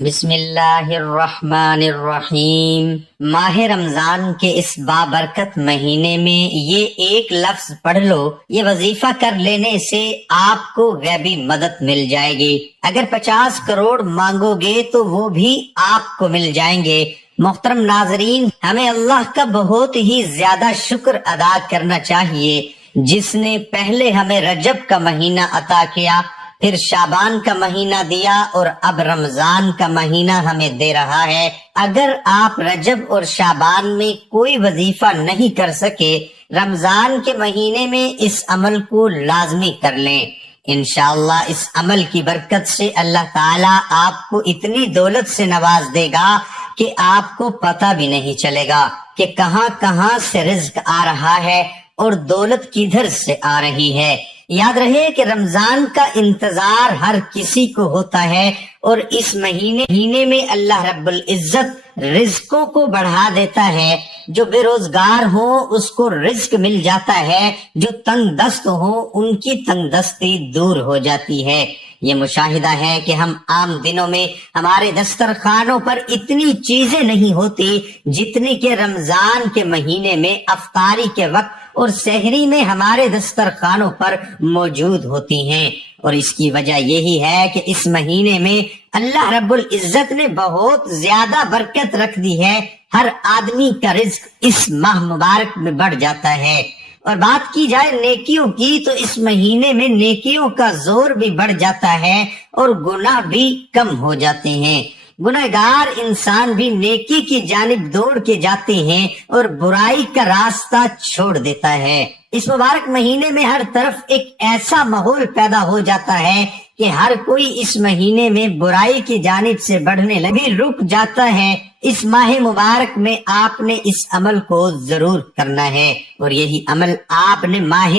بسم اللہ الرحمن الرحیم۔ ماہ رمضان کے اس بابرکت مہینے میں یہ ایک لفظ پڑھ لو، یہ وظیفہ کر لینے سے آپ کو غیبی مدد مل جائے گی۔ اگر 50 کروڑ مانگو گے تو وہ بھی آپ کو مل جائیں گے۔ محترم ناظرین، ہمیں اللہ کا بہت ہی زیادہ شکر ادا کرنا چاہیے جس نے پہلے ہمیں رجب کا مہینہ عطا کیا، پھر شعبان کا مہینہ دیا اور اب رمضان کا مہینہ ہمیں دے رہا ہے۔ اگر آپ رجب اور شعبان میں کوئی وظیفہ نہیں کر سکے، رمضان کے مہینے میں اس عمل کو لازمی کر لیں۔ انشاءاللہ اس عمل کی برکت سے اللہ تعالیٰ آپ کو اتنی دولت سے نواز دے گا کہ آپ کو پتہ بھی نہیں چلے گا کہ کہاں کہاں سے رزق آ رہا ہے اور دولت کدھر سے آ رہی ہے۔ یاد رہے کہ رمضان کا انتظار ہر کسی کو ہوتا ہے، اور اس مہینے میں اللہ رب العزت رزقوں کو بڑھا دیتا ہے۔ جو بے روزگار ہوں اس کو رزق مل جاتا ہے، جو تنگ دست ہوں ان کی تنگ دستی دور ہو جاتی ہے۔ یہ مشاہدہ ہے کہ ہم عام دنوں میں ہمارے دسترخوانوں پر اتنی چیزیں نہیں ہوتی جتنی کہ رمضان کے مہینے میں افطاری کے وقت اور سحری میں ہمارے دسترخوانوں پر موجود ہوتی ہیں۔ اور اس کی وجہ یہی ہے کہ اس مہینے میں اللہ رب العزت نے بہت زیادہ برکت رکھ دی ہے۔ ہر آدمی کا رزق اس ماہ مبارک میں بڑھ جاتا ہے۔ اور بات کی جائے نیکیوں کی تو اس مہینے میں نیکیوں کا زور بھی بڑھ جاتا ہے اور گناہ بھی کم ہو جاتے ہیں۔ گنہگار انسان بھی نیکی کی جانب دوڑ کے جاتے ہیں اور برائی کا راستہ چھوڑ دیتا ہے۔ اس مبارک مہینے میں ہر طرف ایک ایسا ماحول پیدا ہو جاتا ہے کہ ہر کوئی اس مہینے میں برائی کی جانب سے بڑھنے لگے رک جاتا ہے۔ اس ماہ مبارک میں آپ نے اس عمل کو ضرور کرنا ہے، اور یہی عمل آپ نے ماہ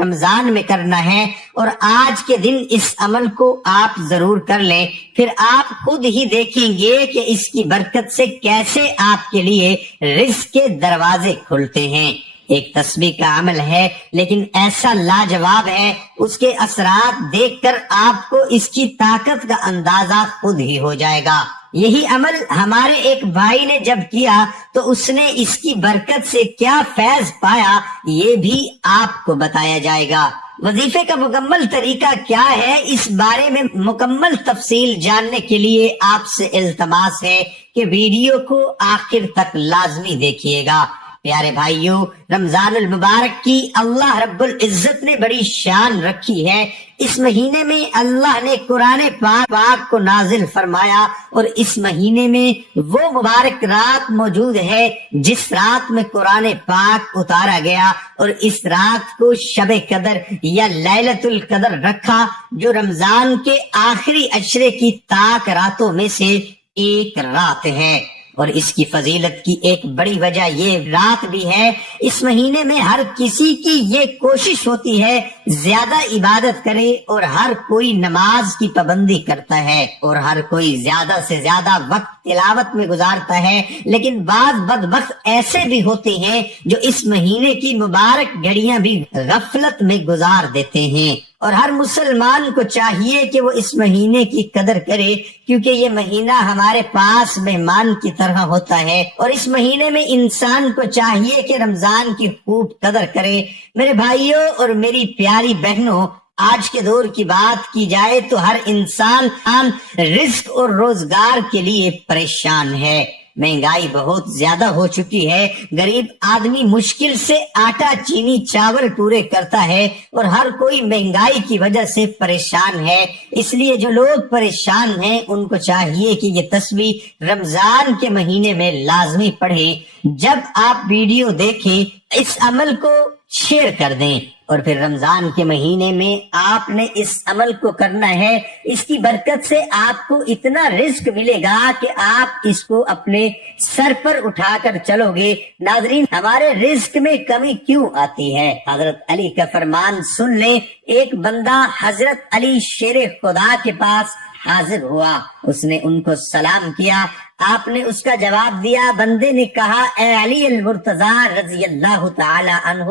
رمضان میں کرنا ہے۔ اور آج کے دن اس عمل کو آپ ضرور کر لیں، پھر آپ خود ہی دیکھیں گے کہ اس کی برکت سے کیسے آپ کے لیے رزق کے دروازے کھلتے ہیں۔ ایک تسبیح کا عمل ہے لیکن ایسا لاجواب ہے، اس کے اثرات دیکھ کر آپ کو اس کی طاقت کا اندازہ خود ہی ہو جائے گا۔ یہی عمل ہمارے ایک بھائی نے جب کیا تو اس نے اس کی برکت سے کیا فیض پایا یہ بھی آپ کو بتایا جائے گا۔ وظیفے کا مکمل طریقہ کیا ہے، اس بارے میں مکمل تفصیل جاننے کے لیے آپ سے التماس ہے کہ ویڈیو کو آخر تک لازمی دیکھیے گا۔ پیارے بھائیوں، رمضان المبارک کی اللہ رب العزت نے بڑی شان رکھی ہے۔ اس مہینے میں اللہ نے قرآن پاک کو نازل فرمایا، اور اس مہینے میں وہ مبارک رات موجود ہے جس رات میں قرآن پاک اتارا گیا، اور اس رات کو شب قدر یا لیلۃ القدر رکھا، جو رمضان کے آخری عشرے کی طاق راتوں میں سے ایک رات ہے۔ اور اس کی فضیلت کی ایک بڑی وجہ یہ رات بھی ہے، اس مہینے میں ہر کسی کی یہ کوشش ہوتی ہے زیادہ عبادت کرے، اور ہر کوئی نماز کی پابندی کرتا ہے، اور ہر کوئی زیادہ سے زیادہ وقت تلاوت میں گزارتا ہے۔ لیکن بعض بدبخت ایسے بھی ہوتے ہیں جو اس مہینے کی مبارک گھڑیاں بھی غفلت میں گزار دیتے ہیں۔ اور ہر مسلمان کو چاہیے کہ وہ اس مہینے کی قدر کرے، کیونکہ یہ مہینہ ہمارے پاس مہمان کی طرح ہوتا ہے، اور اس مہینے میں انسان کو چاہیے کہ رمضان کی خوب قدر کرے۔ میرے بھائیوں اور میری پیاری بہنوں، آج کے دور کی بات کی جائے تو ہر انسان رزق اور روزگار کے لیے پریشان ہے۔ مہنگائی بہت زیادہ ہو چکی ہے، غریب آدمی مشکل سے آٹا چینی چاول پورے کرتا ہے، اور ہر کوئی مہنگائی کی وجہ سے پریشان ہے۔ اس لیے جو لوگ پریشان ہیں ان کو چاہیے کہ یہ تسبیح رمضان کے مہینے میں لازمی پڑھیں۔ جب آپ ویڈیو دیکھیں اس عمل کو شیئر کر دیں، اور پھر رمضان کے مہینے میں آپ نے اس عمل کو کرنا ہے۔ اس کی برکت سے آپ کو اتنا رزق ملے گا کہ آپ اس کو اپنے سر پر اٹھا کر چلو گے۔ ناظرین، ہمارے رزق میں کمی کیوں آتی ہے؟ حضرت علی کا فرمان سن لیں۔ ایک بندہ حضرت علی شیر خدا کے پاس حاضر ہوا، اس نے ان کو سلام کیا، آپ نے اس کا جواب دیا۔ بندے نے کہا، اے علی المرتضی رضی اللہ تعالی عنہ،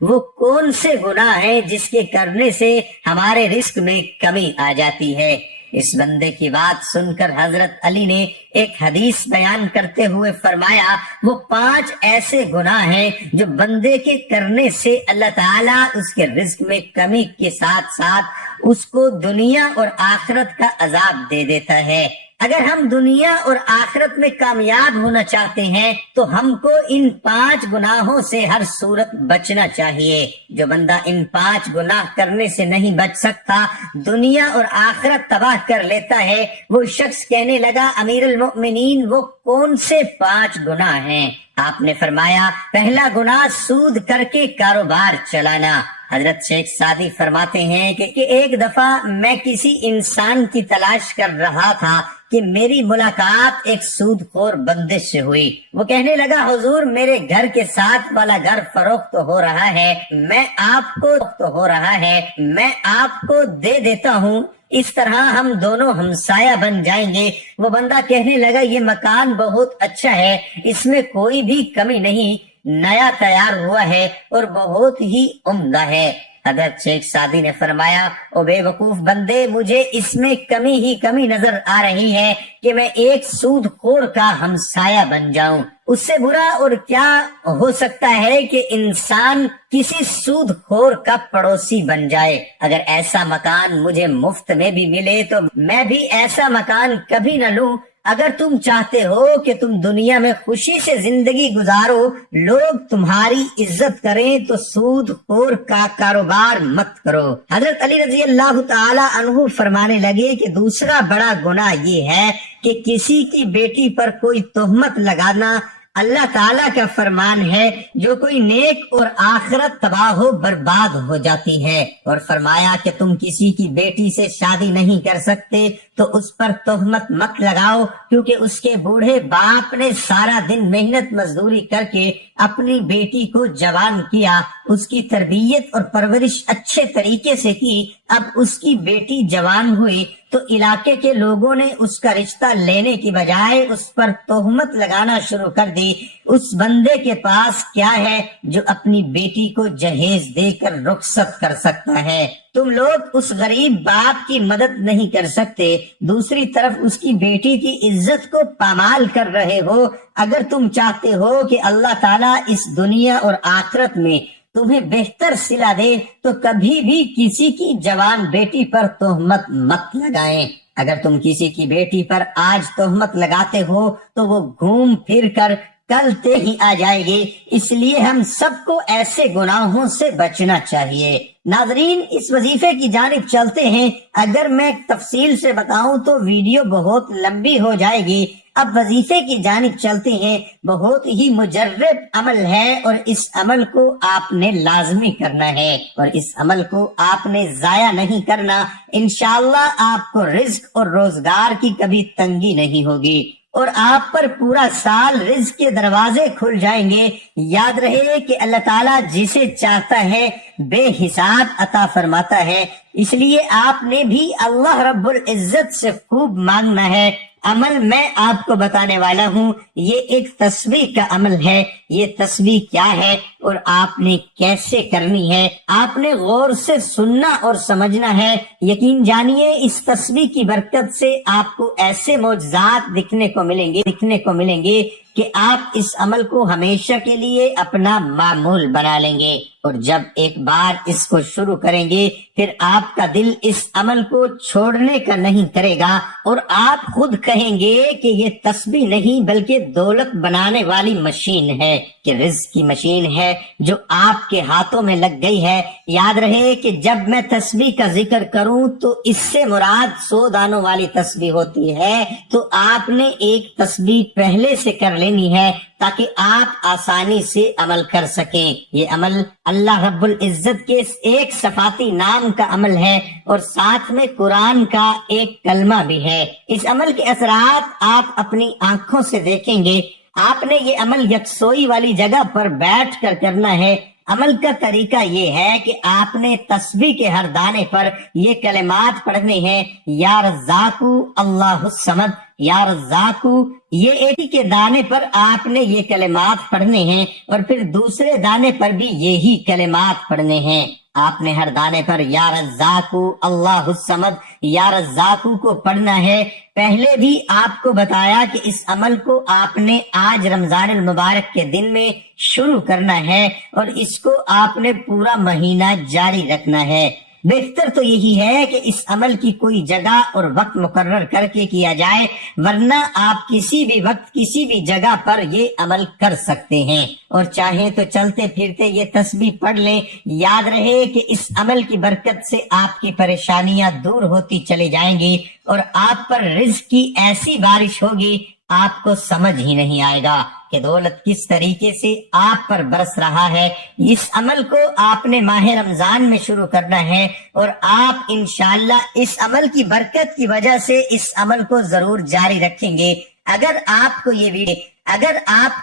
وہ کون سے گناہ ہیں جس کے کرنے سے ہمارے رزق میں کمی آ جاتی ہے؟ اس بندے کی بات سن کر حضرت علی نے ایک حدیث بیان کرتے ہوئے فرمایا وہ 5 ایسے گناہ ہیں جو بندے کے کرنے سے اللہ تعالیٰ اس کے رزق میں کمی کے ساتھ ساتھ اس کو دنیا اور آخرت کا عذاب دے دیتا ہے۔ اگر ہم دنیا اور آخرت میں کامیاب ہونا چاہتے ہیں تو ہم کو ان 5 گناہوں سے ہر صورت بچنا چاہیے۔ جو بندہ ان 5 گناہ کرنے سے نہیں بچ سکتا، دنیا اور آخرت تباہ کر لیتا ہے۔ وہ شخص کہنے لگا امیر المؤمنین وہ کون سے 5 گناہ ہیں؟ آپ نے فرمایا پہلا گناہ سود کر کے کاروبار چلانا۔ حضرت شیخ سعدی فرماتے ہیں کہ ایک دفعہ میں کسی انسان کی تلاش کر رہا تھا کہ میری ملاقات ایک سود خور بندے سے ہوئی۔ وہ کہنے لگا حضور میرے گھر کے ساتھ والا گھر فروخت ہو رہا ہے، میں آپ کو دے دیتا ہوں، اس طرح ہم دونوں ہمسایہ بن جائیں گے۔ وہ بندہ کہنے لگا یہ مکان بہت اچھا ہے، اس میں کوئی بھی کمی نہیں، نیا تیار ہوا ہے اور بہت ہی عمدہ ہے۔ حضرت شیخ سعدی نے فرمایا او بے وقوف بندے، مجھے اس میں کمی ہی کمی نظر آ رہی ہے کہ میں ایک سود خور کا ہمسایہ بن جاؤں۔ اس سے برا اور کیا ہو سکتا ہے کہ انسان کسی سود خور کا پڑوسی بن جائے۔ اگر ایسا مکان مجھے مفت میں بھی ملے تو میں بھی ایسا مکان کبھی نہ لوں۔ اگر تم چاہتے ہو کہ تم دنیا میں خوشی سے زندگی گزارو، لوگ تمہاری عزت کریں، تو سود خور کا کاروبار مت کرو۔ حضرت علی رضی اللہ تعالی عنہ فرمانے لگے کہ دوسرا بڑا گناہ یہ ہے کہ کسی کی بیٹی پر کوئی تہمت لگانا۔ اللہ تعالیٰ کا فرمان ہے جو کوئی نیک اور آخرت تباہ و برباد ہو جاتی ہے، اور فرمایا کہ تم کسی کی بیٹی سے شادی نہیں کر سکتے تو اس پر تہمت مت لگاؤ، کیونکہ اس کے بوڑھے باپ نے سارا دن محنت مزدوری کر کے اپنی بیٹی کو جوان کیا، اس کی تربیت اور پرورش اچھے طریقے سے کی۔ اب اس کی بیٹی جوان ہوئی تو علاقے کے لوگوں نے اس کا رشتہ لینے کی بجائے اس پر تہمت لگانا شروع کر دی۔ اس بندے کے پاس کیا ہے جو اپنی بیٹی کو جہیز دے کر رخصت کر سکتا ہے؟ تم لوگ اس غریب باپ کی مدد نہیں کر سکتے، دوسری طرف اس کی بیٹی کی عزت کو پامال کر رہے ہو۔ اگر تم چاہتے ہو کہ اللہ تعالیٰ اس دنیا اور آخرت میں تمہیں بہتر صلہ دے تو کبھی بھی کسی کی جوان بیٹی پر تہمت مت لگائیں۔ اگر تم کسی کی بیٹی پر آج تہمت لگاتے ہو تو وہ گھوم پھر کر کل تے ہی آ جائے گی۔ اس لیے ہم سب کو ایسے گناہوں سے بچنا چاہیے۔ ناظرین، اس وظیفے کی جانب چلتے ہیں۔ اگر میں تفصیل سے بتاؤں تو ویڈیو بہت لمبی ہو جائے گی۔ اب وظیفے کی جانب چلتے ہیں۔ بہت ہی مجرب عمل ہے اور اس عمل کو آپ نے لازمی کرنا ہے اور اس عمل کو آپ نے ضائع نہیں کرنا۔ انشاءاللہ آپ کو رزق اور روزگار کی کبھی تنگی نہیں ہوگی اور آپ پر پورا سال رزق کے دروازے کھل جائیں گے۔ یاد رہے کہ اللہ تعالیٰ جسے چاہتا ہے بے حساب عطا فرماتا ہے، اس لیے آپ نے بھی اللہ رب العزت سے خوب مانگنا ہے۔ عمل میں آپ کو بتانے والا ہوں، یہ ایک تسبیح کا عمل ہے۔ یہ تسبیح کیا ہے اور آپ نے کیسے کرنی ہے، آپ نے غور سے سننا اور سمجھنا ہے۔ یقین جانیے اس تسبیح کی برکت سے آپ کو ایسے معجزات دکھنے کو ملیں گے کہ آپ اس عمل کو ہمیشہ کے لیے اپنا معمول بنا لیں گے، اور جب ایک بار اس کو شروع کریں گے پھر آپ کا دل اس عمل کو چھوڑنے کا نہیں کرے گا، اور آپ خود کہیں گے کہ یہ تسبیح نہیں بلکہ دولت بنانے والی مشین ہے، کہ رزق کی مشین ہے جو آپ کے ہاتھوں میں لگ گئی ہے۔ یاد رہے کہ جب میں تسبیح کا ذکر کروں تو اس سے مراد 100 دانوں والی تسبیح ہوتی ہے، تو آپ نے ایک تسبیح پہلے سے کر لینی ہے تاکہ آپ آسانی سے عمل کر سکیں۔ یہ عمل اللہ رب العزت کے ایک صفاتی نام کا عمل ہے اور ساتھ میں قرآن کا ایک کلمہ بھی ہے۔ اس عمل کے اثرات آپ اپنی آنکھوں سے دیکھیں گے۔ آپ نے یہ عمل یکسوئی والی جگہ پر بیٹھ کر کرنا ہے۔ عمل کا طریقہ یہ ہے کہ آپ نے تسبیح کے ہر دانے پر یہ کلمات پڑھنے ہیں، یا رزاقو اللہ الصمد، یا رزاقو، یہ ایک ہی کے دانے پر آپ نے یہ کلمات پڑھنے ہیں اور پھر دوسرے دانے پر بھی یہی کلمات پڑھنے ہیں۔ آپ نے ہر دانے پر یا رزاقو اللہ الصمد یا رزاقو کو پڑھنا ہے۔ پہلے بھی آپ کو بتایا کہ اس عمل کو آپ نے آج رمضان المبارک کے دن میں شروع کرنا ہے اور اس کو آپ نے پورا مہینہ جاری رکھنا ہے۔ بہتر تو یہی ہے کہ اس عمل کی کوئی جگہ اور وقت مقرر کر کے کیا جائے، ورنہ آپ کسی بھی وقت کسی بھی جگہ پر یہ عمل کر سکتے ہیں، اور چاہیں تو چلتے پھرتے یہ تسبیح پڑھ لیں۔ یاد رہے کہ اس عمل کی برکت سے آپ کی پریشانیاں دور ہوتی چلی جائیں گی اور آپ پر رزق کی ایسی بارش ہوگی آپ کو سمجھ ہی نہیں آئے گا کہ دولت کس طریقے سے آپ پر برس رہا ہے۔ اس عمل کو آپ نے ماہ رمضان میں شروع کرنا ہے اور آپ انشاءاللہ اس عمل کی برکت کی وجہ سے اس عمل کو ضرور جاری رکھیں گے۔ اگر آپ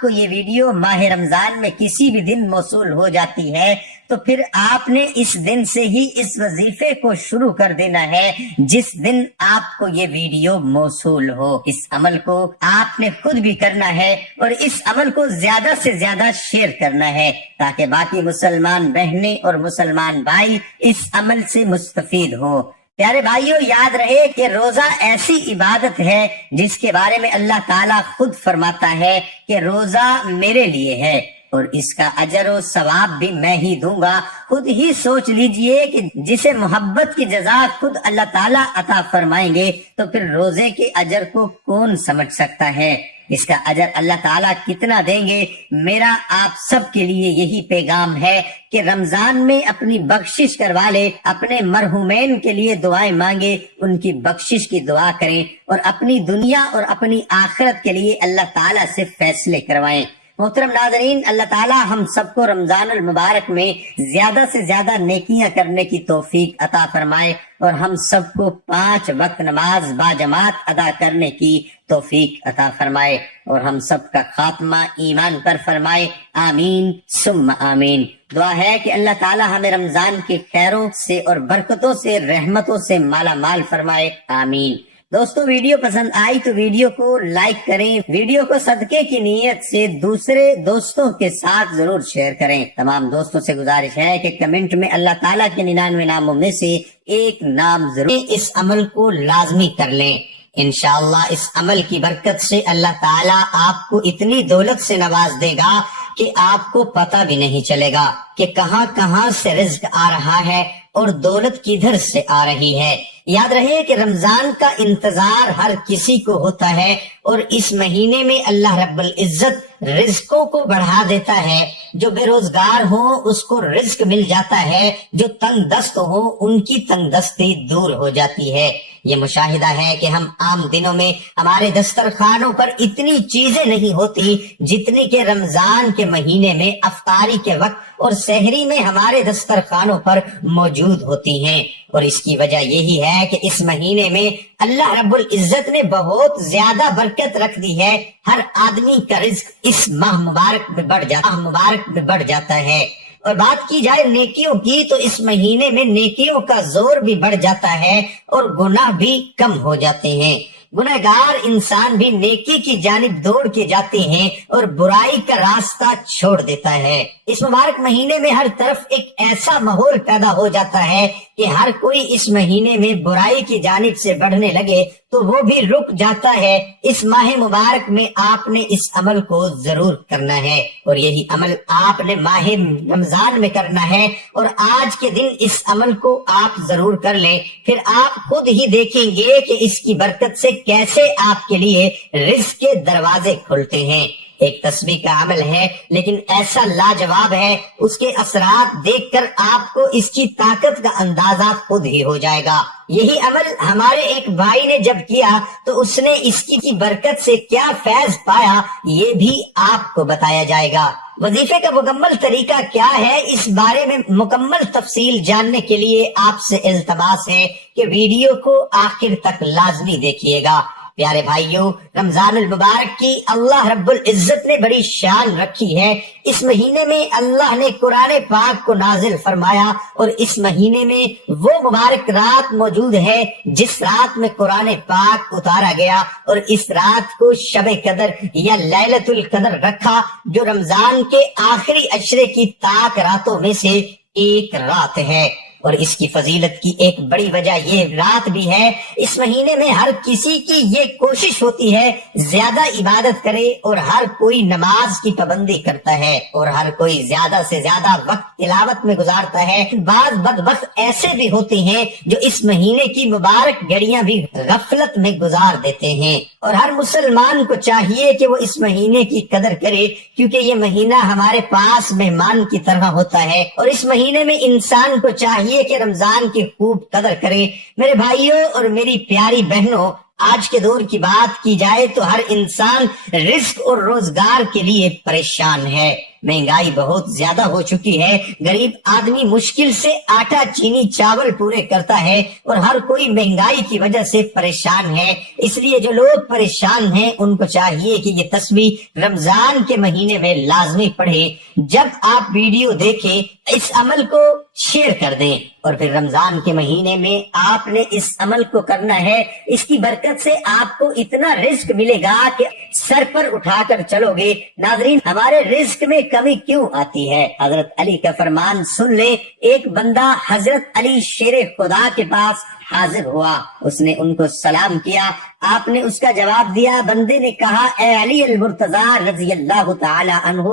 کو یہ ویڈیو ماہ رمضان میں کسی بھی دن موصول ہو جاتی ہے تو پھر آپ نے اس دن سے ہی اس وظیفے کو شروع کر دینا ہے جس دن آپ کو یہ ویڈیو موصول ہو۔ اس عمل کو آپ نے خود بھی کرنا ہے اور اس عمل کو زیادہ سے زیادہ شیئر کرنا ہے تاکہ باقی مسلمان بہنیں اور مسلمان بھائی اس عمل سے مستفید ہوں۔ پیارے بھائیوں، یاد رہے کہ روزہ ایسی عبادت ہے جس کے بارے میں اللہ تعالیٰ خود فرماتا ہے کہ روزہ میرے لیے ہے اور اس کا اجر و ثواب بھی میں ہی دوں گا۔ خود ہی سوچ لیجئے کہ جسے محبت کی جزا خود اللہ تعالیٰ عطا فرمائیں گے تو پھر روزے کے اجر کو کون سمجھ سکتا ہے؟ اس کا اجر اللہ تعالیٰ کتنا دیں گے؟ میرا آپ سب کے لیے یہی پیغام ہے کہ رمضان میں اپنی بخشش کروا لے، اپنے مرحومین کے لیے دعائیں مانگے، ان کی بخشش کی دعا کریں اور اپنی دنیا اور اپنی آخرت کے لیے اللہ تعالیٰ سے فیصلے کروائیں۔ محترم ناظرین، اللہ تعالیٰ ہم سب کو رمضان المبارک میں زیادہ سے زیادہ نیکیاں کرنے کی توفیق عطا فرمائے اور ہم سب کو 5 وقت نماز باجماعت ادا کرنے کی توفیق عطا فرمائے اور ہم سب کا خاتمہ ایمان پر فرمائے، آمین ثم آمین۔ دعا ہے کہ اللہ تعالیٰ ہمیں رمضان کے خیروں سے اور برکتوں سے رحمتوں سے مالا مال فرمائے، آمین۔ دوستو، ویڈیو پسند آئی تو ویڈیو کو لائک کریں، ویڈیو کو صدقے کی نیت سے دوسرے دوستوں کے ساتھ ضرور شیئر کریں۔ تمام دوستوں سے گزارش ہے کہ کمنٹ میں اللہ تعالیٰ کے 99 ناموں میں سے ایک نام ضرور اس عمل کو لازمی کر لیں۔ انشاءاللہ اس عمل کی برکت سے اللہ تعالیٰ آپ کو اتنی دولت سے نواز دے گا کہ آپ کو پتہ بھی نہیں چلے گا کہ کہاں کہاں سے رزق آ رہا ہے اور دولت کدھر سے آ رہی ہے۔ یاد رہے کہ رمضان کا انتظار ہر کسی کو ہوتا ہے اور اس مہینے میں اللہ رب العزت رزقوں کو بڑھا دیتا ہے۔ جو بے روزگار ہوں اس کو رزق مل جاتا ہے، جو تنگ دست ہوں ان کی تنگ دستی دور ہو جاتی ہے۔ یہ مشاہدہ ہے کہ ہم عام دنوں میں ہمارے دسترخوانوں پر اتنی چیزیں نہیں ہوتی جتنی کہ رمضان کے مہینے میں افطاری کے وقت اور سحری میں ہمارے دسترخوانوں پر موجود ہوتی ہیں، اور اس کی وجہ یہی ہے کہ اس مہینے میں اللہ رب العزت نے بہت زیادہ برکت رکھ دی ہے۔ ہر آدمی کا رزق اس ماہ مبارک میں بڑھ جاتا ہے۔ اور بات کی جائے نیکیوں کی تو اس مہینے میں نیکیوں کا زور بھی بڑھ جاتا ہے اور گناہ بھی کم ہو جاتے ہیں۔ گنہگار انسان بھی نیکی کی جانب دوڑ کے جاتے ہیں اور برائی کا راستہ چھوڑ دیتا ہے۔ اس مبارک مہینے میں ہر طرف ایک ایسا ماحول پیدا ہو جاتا ہے کہ ہر کوئی اس مہینے میں برائی کی جانب سے بڑھنے لگے تو وہ بھی رک جاتا ہے۔ اس ماہ مبارک میں آپ نے اس عمل کو ضرور کرنا ہے اور یہی عمل آپ نے ماہ رمضان میں کرنا ہے، اور آج کے دن اس عمل کو آپ ضرور کر لیں، پھر آپ خود ہی دیکھیں گے کہ اس کی برکت سے کیسے آپ کے لیے رزق کے دروازے کھلتے ہیں۔ ایک تسبیح کا عمل ہے لیکن ایسا لاجواب ہے، اس کے اثرات دیکھ کر آپ کو اس کی طاقت کا اندازہ خود ہی ہو جائے گا۔ یہی عمل ہمارے ایک بھائی نے جب کیا تو اس نے اس کی برکت سے کیا فیض پایا یہ بھی آپ کو بتایا جائے گا۔ وظیفے کا مکمل طریقہ کیا ہے، اس بارے میں مکمل تفصیل جاننے کے لیے آپ سے التماس ہے کہ ویڈیو کو آخر تک لازمی دیکھیے گا۔ پیارے بھائیوں، رمضان المبارک کی اللہ رب العزت نے بڑی شان رکھی ہے۔ اس مہینے میں اللہ نے قرآن پاک کو نازل فرمایا، اور اس مہینے میں وہ مبارک رات موجود ہے جس رات میں قرآن پاک اتارا گیا، اور اس رات کو شب قدر یا لیلۃ القدر رکھا، جو رمضان کے آخری عشرے کی طاق راتوں میں سے ایک رات ہے۔ اور اس کی فضیلت کی ایک بڑی وجہ یہ رات بھی ہے، اس مہینے میں ہر کسی کی یہ کوشش ہوتی ہے زیادہ عبادت کرے، اور ہر کوئی نماز کی پابندی کرتا ہے، اور ہر کوئی زیادہ سے زیادہ وقت تلاوت میں گزارتا ہے۔ بعض بدبخت ایسے بھی ہوتے ہیں جو اس مہینے کی مبارک گھڑیاں بھی غفلت میں گزار دیتے ہیں، اور ہر مسلمان کو چاہیے کہ وہ اس مہینے کی قدر کرے، کیونکہ یہ مہینہ ہمارے پاس مہمان کی طرح ہوتا ہے، اور اس مہینے میں انسان کو چاہیے کہ رمضان کی خوب قدر کرے۔ میرے بھائیوں اور میری پیاری بہنوں، آج کے دور کی بات کی جائے تو ہر انسان رزق اور روزگار کے لیے پریشان ہے۔ مہنگائی بہت زیادہ ہو چکی ہے، غریب آدمی مشکل سے آٹا چینی چاول پورے کرتا ہے، اور ہر کوئی مہنگائی کی وجہ سے پریشان ہے۔ اس لیے جو لوگ پریشان ہیں ان کو چاہیے کہ یہ تسبیح رمضان کے مہینے میں لازمی پڑھیں۔ جب آپ ویڈیو دیکھیں اس عمل کو شیئر کر دیں، اور پھر رمضان کے مہینے میں آپ نے اس عمل کو کرنا ہے۔ اس کی برکت سے آپ کو اتنا رزق ملے گا کہ سر پر اٹھا کر چلو گے۔ ناظرین، ہمارے رزق میں کمی کیوں آتی ہے؟ حضرت علی کا فرمان سن لیں۔ ایک بندہ حضرت علی شیر خدا کے پاس حاضر ہوا، اس نے ان کو سلام کیا، آپ نے اس کا جواب دیا۔ بندے نے کہا، اے علی المرتضی رضی اللہ تعالی عنہ،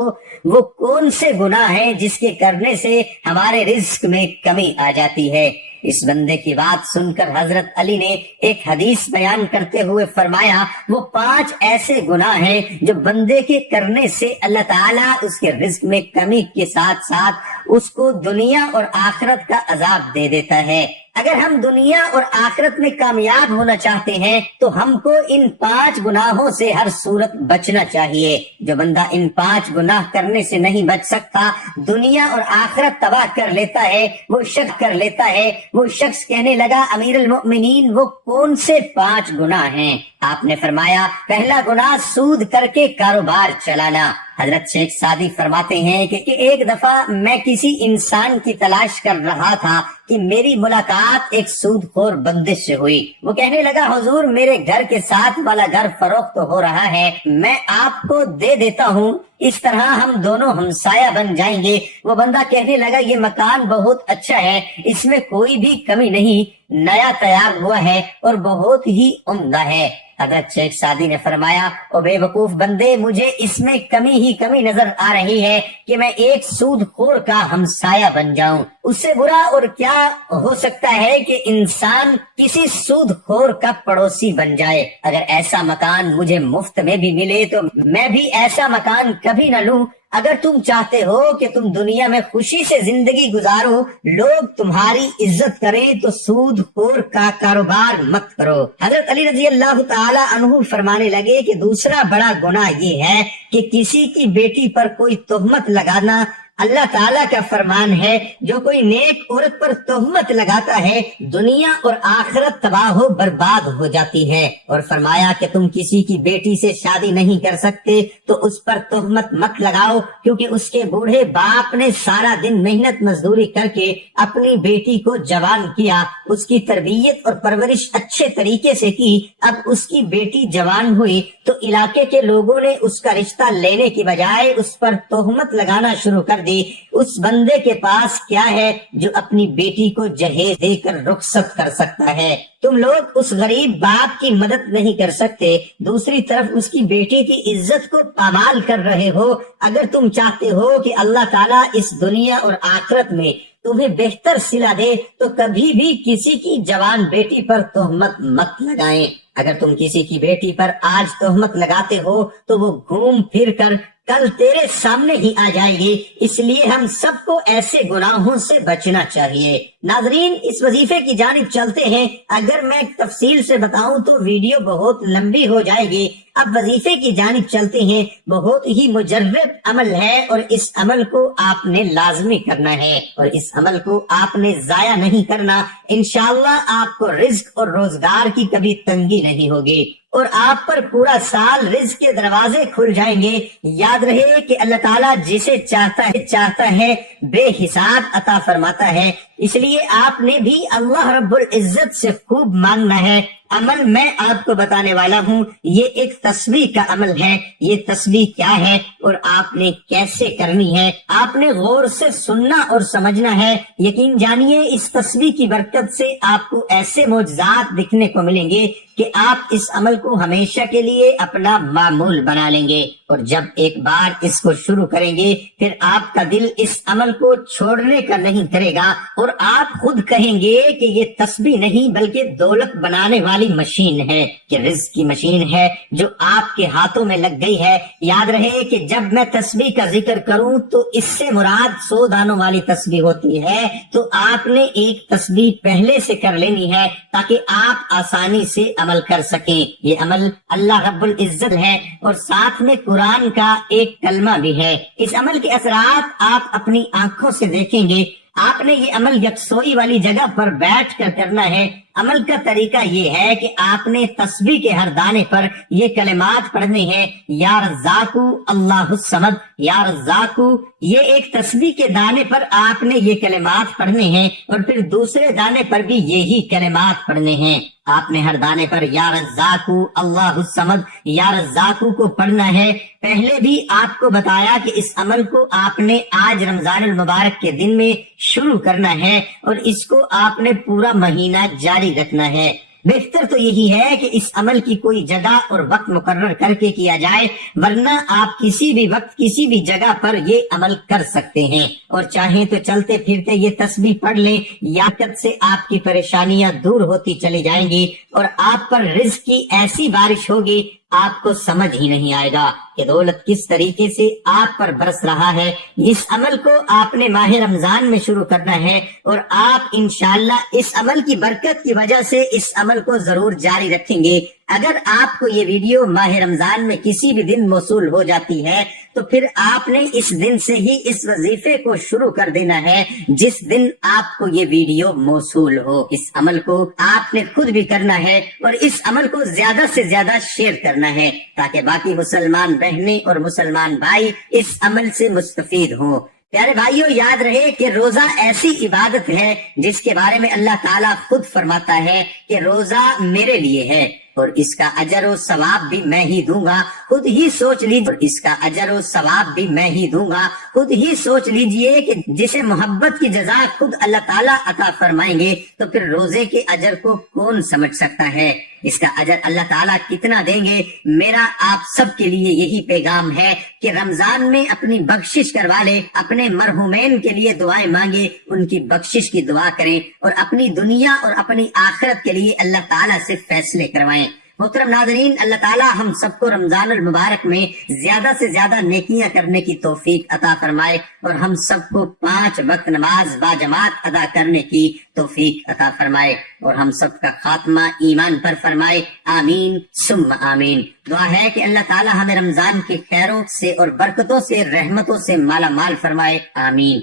وہ کون سے گناہ ہیں جس کے کرنے سے ہمارے رزق میں کمی آ جاتی ہے؟ اس بندے کی بات سن کر حضرت علی نے ایک حدیث بیان کرتے ہوئے فرمایا، وہ 5 ایسے گناہ ہیں جو بندے کے کرنے سے اللہ تعالیٰ اس کے رزق میں کمی کے ساتھ ساتھ اس کو دنیا اور آخرت کا عذاب دے دیتا ہے۔ اگر ہم دنیا اور آخرت میں کامیاب ہونا چاہتے ہیں تو ہم کو ان 5 گناہوں سے ہر صورت بچنا چاہیے۔ جو بندہ ان 5 گناہ کرنے سے نہیں بچ سکتا، دنیا اور آخرت تباہ کر لیتا ہے، وہ شک کر لیتا ہے۔ وہ شخص کہنے لگا، امیر المؤمنین وہ کون سے 5 گناہ ہیں؟ آپ نے فرمایا، پہلا گناہ سود کر کے کاروبار چلانا۔ حضرت شیخ سعدی فرماتے ہیں کہ ایک دفعہ میں کسی انسان کی تلاش کر رہا تھا کہ میری ملاقات ایک سود خور بندے سے ہوئی۔ وہ کہنے لگا، حضور میرے گھر کے ساتھ والا گھر فروخت ہو رہا ہے، میں آپ کو دے دیتا ہوں، اس طرح ہم دونوں ہمسایہ بن جائیں گے۔ وہ بندہ کہنے لگا، یہ مکان بہت اچھا ہے، اس میں کوئی بھی کمی نہیں، نیا تیار ہوا ہے اور بہت ہی عمدہ ہے۔ حضرت شیخ سعدی نے فرمایا، او بے وقوف بندے، مجھے اس میں کمی ہی کمی نظر آ رہی ہے کہ میں ایک سود خور کا ہمسایہ بن جاؤں۔ اس سے برا اور کیا ہو سکتا ہے کہ انسان کسی سود خور کا پڑوسی بن جائے۔ اگر ایسا مکان مجھے مفت میں بھی ملے تو میں بھی ایسا مکان کبھی نہ لوں۔ اگر تم چاہتے ہو کہ تم دنیا میں خوشی سے زندگی گزارو، لوگ تمہاری عزت کریں، تو سود خور کا کاروبار مت کرو۔ حضرت علی رضی اللہ تعالی عنہ فرمانے لگے کہ دوسرا بڑا گناہ یہ ہے کہ کسی کی بیٹی پر کوئی تہمت لگانا۔ اللہ تعالیٰ کا فرمان ہے، جو کوئی نیک عورت پر تہمت لگاتا ہے دنیا اور آخرت تباہ و برباد ہو جاتی ہے۔ اور فرمایا کہ تم کسی کی بیٹی سے شادی نہیں کر سکتے تو اس پر تہمت مت لگاؤ، کیونکہ اس کے بوڑھے باپ نے سارا دن محنت مزدوری کر کے اپنی بیٹی کو جوان کیا، اس کی تربیت اور پرورش اچھے طریقے سے کی۔ اب اس کی بیٹی جوان ہوئی تو علاقے کے لوگوں نے اس کا رشتہ لینے کی بجائے اس پر تہمت لگانا شروع کر دی۔ اس بندے کے پاس کیا ہے جو اپنی بیٹی کو جہیز دے کر رخصت کر سکتا ہے؟ تم لوگ اس غریب باپ کی مدد نہیں کر سکتے، دوسری طرف اس کی بیٹی کی عزت کو پامال کر رہے ہو۔ اگر تم چاہتے ہو کہ اللہ تعالیٰ اس دنیا اور آخرت میں تمہیں بہتر صلہ دے تو کبھی بھی کسی کی جوان بیٹی پر تہمت مت لگائیں۔ اگر تم کسی کی بیٹی پر آج تہمت لگاتے ہو تو وہ گھوم پھر کر کل تیرے سامنے ہی آ جائے گی۔ اس لیے ہم سب کو ایسے گناہوں سے بچنا چاہیے۔ ناظرین، اس وظیفے کی جانب چلتے ہیں۔ اگر میں تفصیل سے بتاؤں تو ویڈیو بہت لمبی ہو جائے گی۔ اب وظیفے کی جانب چلتے ہیں۔ بہت ہی مجرب عمل ہے اور اس عمل کو آپ نے لازمی کرنا ہے اور اس عمل کو آپ نے ضائع نہیں کرنا۔ انشاءاللہ آپ کو رزق اور روزگار کی کبھی تنگی نہیں ہوگی۔ اور آپ پر پورا سال رزق کے دروازے کھل جائیں گے۔ یاد رہے کہ اللہ تعالیٰ جسے چاہتا ہے بے حساب عطا فرماتا ہے، اس لیے آپ نے بھی اللہ رب العزت سے خوب مانگنا ہے۔ عمل میں آپ کو بتانے والا ہوں، یہ ایک تسبیح کا عمل ہے۔ یہ تسبیح کیا ہے اور آپ نے کیسے کرنی ہے، آپ نے غور سے سننا اور سمجھنا ہے۔ یقین جانیے اس تسبیح کی برکت سے آپ کو ایسے معجزات دکھنے کو ملیں گے کہ آپ اس عمل کو ہمیشہ کے لیے اپنا معمول بنا لیں گے، اور جب ایک بار اس کو شروع کریں گے پھر آپ کا دل اس عمل کو چھوڑنے کا نہیں کرے گا، اور آپ خود کہیں گے کہ یہ تسبیح نہیں بلکہ دولت بنانے والی مشین ہے، کہ رزق کی مشین ہے جو آپ کے ہاتھوں میں لگ گئی ہے۔ یاد رہے کہ جب میں تسبیح کا ذکر کروں تو اس سے مراد 100 دانوں والی تسبیح ہوتی ہے، تو آپ نے ایک تسبیح پہلے سے کر لینی ہے تاکہ آپ آسانی سے عمل کر سکیں۔ یہ عمل اللہ رب العزت ہے اور ساتھ میں قرآن کا ایک کلمہ بھی ہے۔ اس عمل کے اثرات آپ اپنی آنکھوں سے دیکھیں گے۔ آپ نے یہ عمل یکسوئی والی جگہ پر بیٹھ کر کرنا ہے۔ عمل کا طریقہ یہ ہے کہ آپ نے تسبیح کے ہر دانے پر یہ کلمات پڑھنے ہیں، یا رزاقو اللہ الصمد، یا رزاقو۔ یہ ایک تسبیح کے دانے پر آپ نے یہ کلمات پڑھنے ہیں، اور پھر دوسرے دانے پر بھی یہی کلمات پڑھنے ہیں۔ آپ نے ہر دانے پر یا رزاقو اللہ الصمد، یا رزاقو کو پڑھنا ہے۔ پہلے بھی آپ کو بتایا کہ اس عمل کو آپ نے آج رمضان المبارک کے دن میں شروع کرنا ہے، اور اس کو آپ نے پورا مہینہ جاری رکھنا ہے۔ بہتر تو یہی ہے کہ اس عمل کی کوئی جگہ اور وقت مقرر کر کے کیا جائے، ورنہ آپ کسی بھی وقت کسی بھی جگہ پر یہ عمل کر سکتے ہیں، اور چاہیں تو چلتے پھرتے یہ تسبیح پڑھ لیں۔ یاقت سے آپ کی پریشانیاں دور ہوتی چلی جائیں گی، اور آپ پر رزق کی ایسی بارش ہوگی آپ کو سمجھ ہی نہیں آئے گا کہ دولت کس طریقے سے آپ پر برس رہا ہے۔ اس عمل کو آپ نے ماہ رمضان میں شروع کرنا ہے، اور آپ انشاءاللہ اس عمل کی برکت کی وجہ سے اس عمل کو ضرور جاری رکھیں گے۔ اگر آپ کو یہ ویڈیو ماہ رمضان میں کسی بھی دن موصول ہو جاتی ہے تو پھر آپ نے اس دن سے ہی اس وظیفے کو شروع کر دینا ہے جس دن آپ کو یہ ویڈیو موصول ہو۔ اس عمل کو آپ نے خود بھی کرنا ہے، اور اس عمل کو زیادہ سے زیادہ شیئر کرنا ہے تاکہ باقی مسلمان بہنیں اور مسلمان بھائی اس عمل سے مستفید ہوں۔ پیارے بھائیو، یاد رہے کہ روزہ ایسی عبادت ہے جس کے بارے میں اللہ تعالیٰ خود فرماتا ہے کہ روزہ میرے لیے ہے، اور اس کا اجر و ثواب بھی میں ہی دوں گا۔ خود ہی سوچ لیجیے، اور اس کا اجر و ثواب بھی میں ہی دوں گا۔ خود ہی سوچ لیجئے کہ جسے محبت کی جزا خود اللہ تعالیٰ عطا فرمائیں گے تو پھر روزے کے اجر کو کون سمجھ سکتا ہے؟ اس کا اجر اللہ تعالیٰ کتنا دیں گے؟ میرا آپ سب کے لیے یہی پیغام ہے کہ رمضان میں اپنی بخشش کروا لے، اپنے مرحومین کے لیے دعائیں مانگے، ان کی بخشش کی دعا کریں، اور اپنی دنیا اور اپنی آخرت کے لیے اللہ تعالیٰ سے فیصلے کروائیں۔ محترم ناظرین، اللہ تعالیٰ ہم سب کو رمضان المبارک میں زیادہ سے زیادہ نیکیاں کرنے کی توفیق عطا فرمائے، اور ہم سب کو 5 وقت نماز با جماعت ادا کرنے کی توفیق عطا فرمائے، اور ہم سب کا خاتمہ ایمان پر فرمائے۔ آمین ثم آمین۔ دعا ہے کہ اللہ تعالیٰ ہمیں رمضان کے خیروں سے اور برکتوں سے، رحمتوں سے مالا مال فرمائے۔ آمین۔